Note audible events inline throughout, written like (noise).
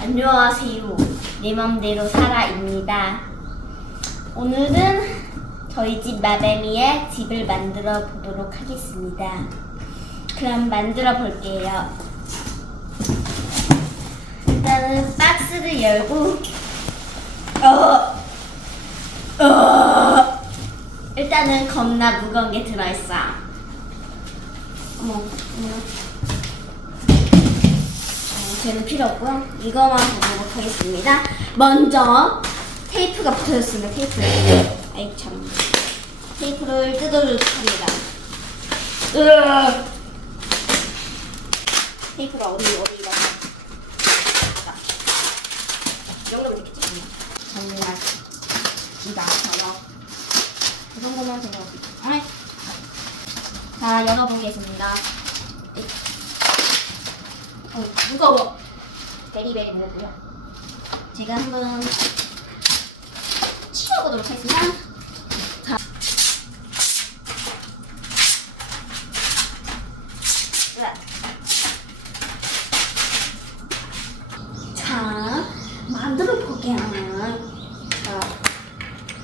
안녕하세요. 내 맘대로 살아입니다. 오늘은 저희 집 마뱀이의 집을 만들어 보도록 하겠습니다. 그럼 만들어 볼게요. 일단은 박스를 열고, 어, 어, 일단은 겁나 무거운 게 들어있어. 어머, 어머. 어, 쟤는 필요 없고요. 이거만 보도록 하겠습니다. 먼저 테이프가 붙어있습니다. 테이프. 아이 참. 테이프를 뜯어주도록 합니다. 으아! 테이프가 어디 어디가? 이 정도면 되겠지? 정말 이다 저요. 이 정도면 된것 같아요. 자 열어보겠습니다. 어, 무거워. 대리벨이 무거고요. 제가 한번 치워보도록 하겠습니다. 자. 자,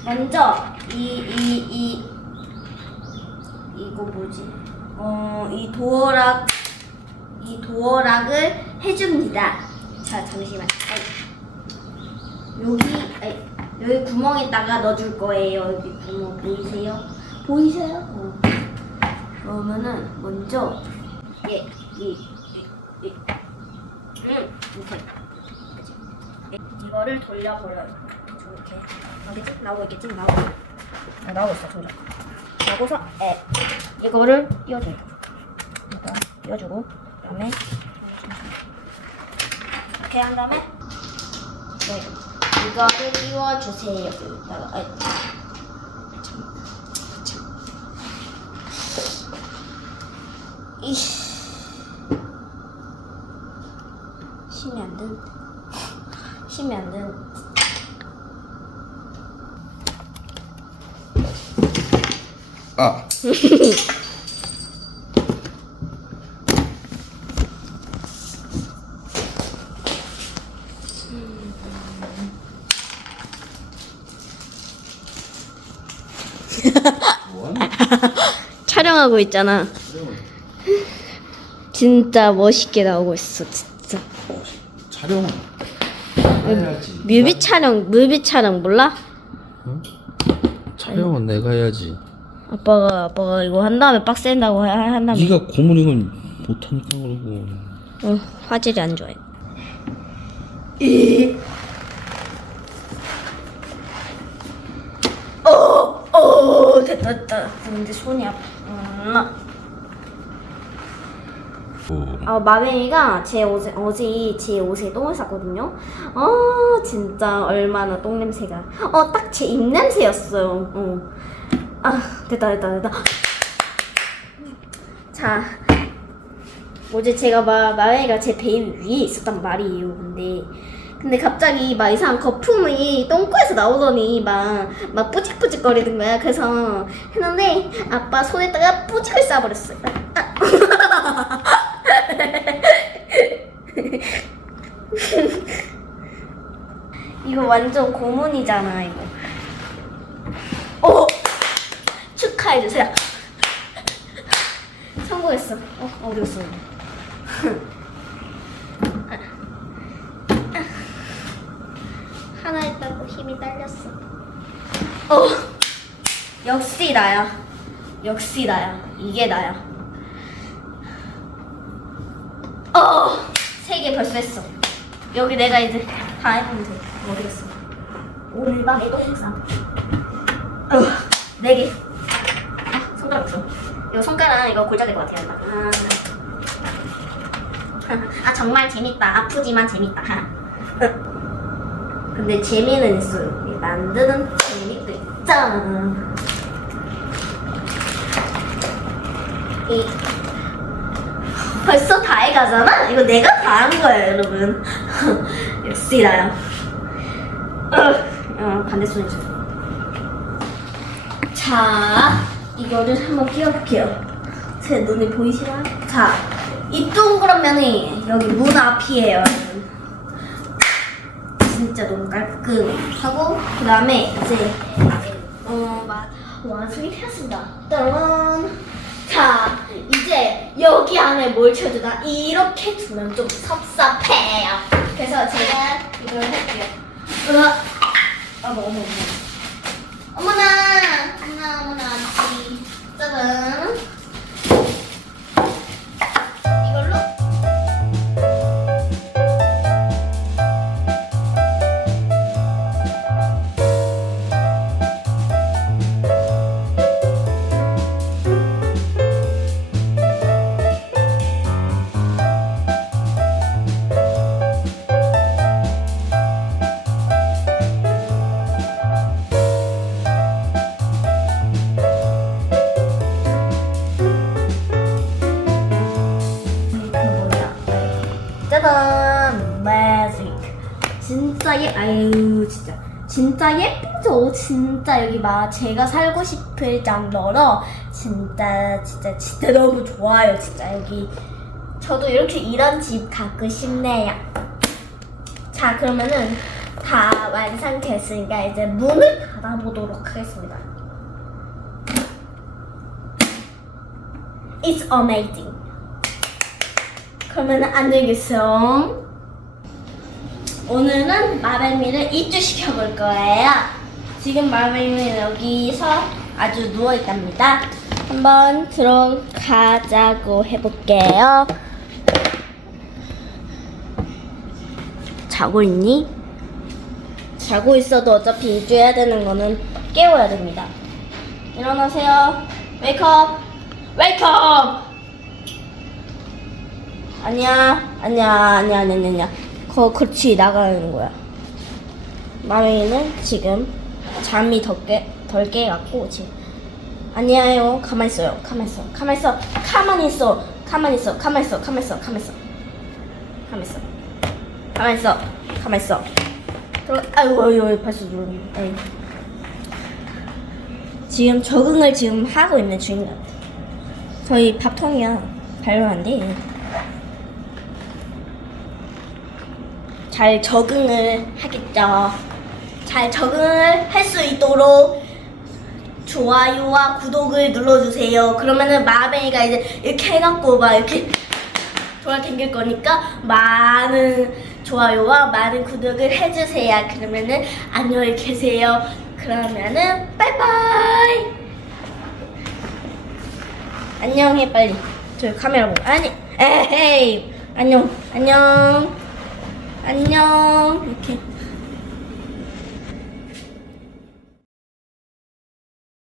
먼저 이 이 이 이 거 뭐지? 어, 이 도어락 이 도어락을 해줍니다. 자, 잠시만. 아이. 여기, 아이, 여기 구멍에다가 넣어줄 거예요. 여기 구멍 보이세요? 보이세요? 어. 그러면은 먼저 예, 이, 이, 이, 음, 이렇게 이거를 돌려버려요. 이렇게 나오겠지? 나오고 있겠지? 나오고 아, 나오고 있어, 저기. 나오고서 에 이거를 띄워줘요. 띄워주고 그다음에 이렇게 한 다음에 네 이거를 띄워주세요. 여기다가 아이, 참, 참. 이씨 심이 안 되는데 심이 안 되는데 아, (laughs) 촬영하고 있잖아. 진짜 멋있게 나오고 있어, 진짜. 촬영은 해야지. 뮤비 촬영, 뮤비 촬영 몰라? 촬영은 내가 해야지. 아빠가 아빠가 이거 한 다음에 한다고 하- 한 다음에 네가 고문 이건 못하니까 그러고. 어, 화질이 안 좋아요. 어, 어, 됐다, 됐다. 근데 손이 아파. 음. 뭐, 아, 마뱀이가 제 옷에, 어제 제 옷에 똥을 쌌거든요. 어, 진짜 얼마나 똥 냄새가. 어, 딱 제 입 냄새였어요. 어. 아, 됐다, 됐다, 됐다. 자, 어제 제가 막 마뱀이가 제배 위에 있었단 말이에요. 근데 근데 갑자기 막 이상한 거품이 똥꼬에서 나오더니 막, 막 뿌직뿌직 거리는 거야. 그래서 했는데 아빠 손에다가 뿌직을 쏴버렸어요. 아. (laughs) 이거 완전 고문이잖아, 이거. 오! 축하해주세요. (laughs) 성공했어. 어, 어디 갔어? (laughs) 하나 했다고 힘이 딸렸어. 어, 역시 나야. 역시 나야. 이게 나야. 어, 세 개 벌써 했어. 여기 내가 이제 다 해보면 돼. 갔어? 오늘 밤에도 행사. 어, 네 개. 아, 손가락 없어. 이거 손가락 이거 골자 될것 같아요. 아. (laughs) 아 정말 재밌다. 아프지만 재밌다. (laughs) 근데 재미는 있어요. 이 만드는 재미도 있잖아. 이 벌써 다 해가잖아? 이거 내가 다 한 거야, 여러분. (laughs) 역시 나야. 어, 어, 반대 손이 좀. 자, 이거를 한번 끼워볼게요. 제 눈이 보이시나요? 자, 이 동그란 면이 여기 문 앞이에요. 너무 깔끔하고 그 다음에 이제 어막 완성이 되었습니다. 딴. 자 이제 여기 안에 뭘 쳐주나 이렇게 두면 좀 섭섭해요. 그래서 제가 이걸 할게요. 으아, 아 너무 너무. 어머나, 어머나, 어머나, 아저씨. 짜잔. 예 아유 진짜. 진짜 예쁘죠? 진짜 여기 막 제가 살고 싶을 정도로 진짜 진짜 진짜 너무 좋아요. 진짜 여기. 저도 이렇게 이런 집 갖고 싶네요. 자 그러면은 다 완성됐으니까 이제 문을 닫아보도록 하겠습니다. It's amazing. 그러면 안녕히 계세요. 오늘은 마벨미를 입주시켜 볼 거예요. 지금 마벨미는 여기서 아주 누워 있답니다. 한번 들어가자고 해볼게요. 자고 있니? 자고 있어도 어차피 입주해야 되는 거는 깨워야 됩니다. 일어나세요. 웨이크업! 웨이크업! 아니야, 아니야, 아니야, 아니야, 아니야. 거, 그렇지, 나가는 거야. 마맹이는 지금 잠이 덜 깨, 덜 깨 갖고, 지금. 아니야요, 가만 있어요. 가만 있어. 가만 있어. 가만히 있어. 가만히 있어. 가만 있어. 가만 있어. 가만 있어. 가만 있어. 가만 있어. 가만 있어. 들어, 아이고, 아이고, 벌써 누르네. 지금 적응을 지금 하고 있는 중인 것 같아. 저희 밥통이야. 돼. 잘 적응을 하겠죠. 잘 적응을 할 수 있도록 좋아요와 구독을 눌러주세요. 그러면은 마베이가 이제 이렇게 해갖고 막 이렇게 돌아다닐 거니까 많은 좋아요와 많은 구독을 해주세요. 그러면은 안녕히 계세요. 그러면은 빠이빠이. 안녕해 빨리. 저기 카메라 보고 아니 에헤이 안녕 안녕. 안녕. 이렇게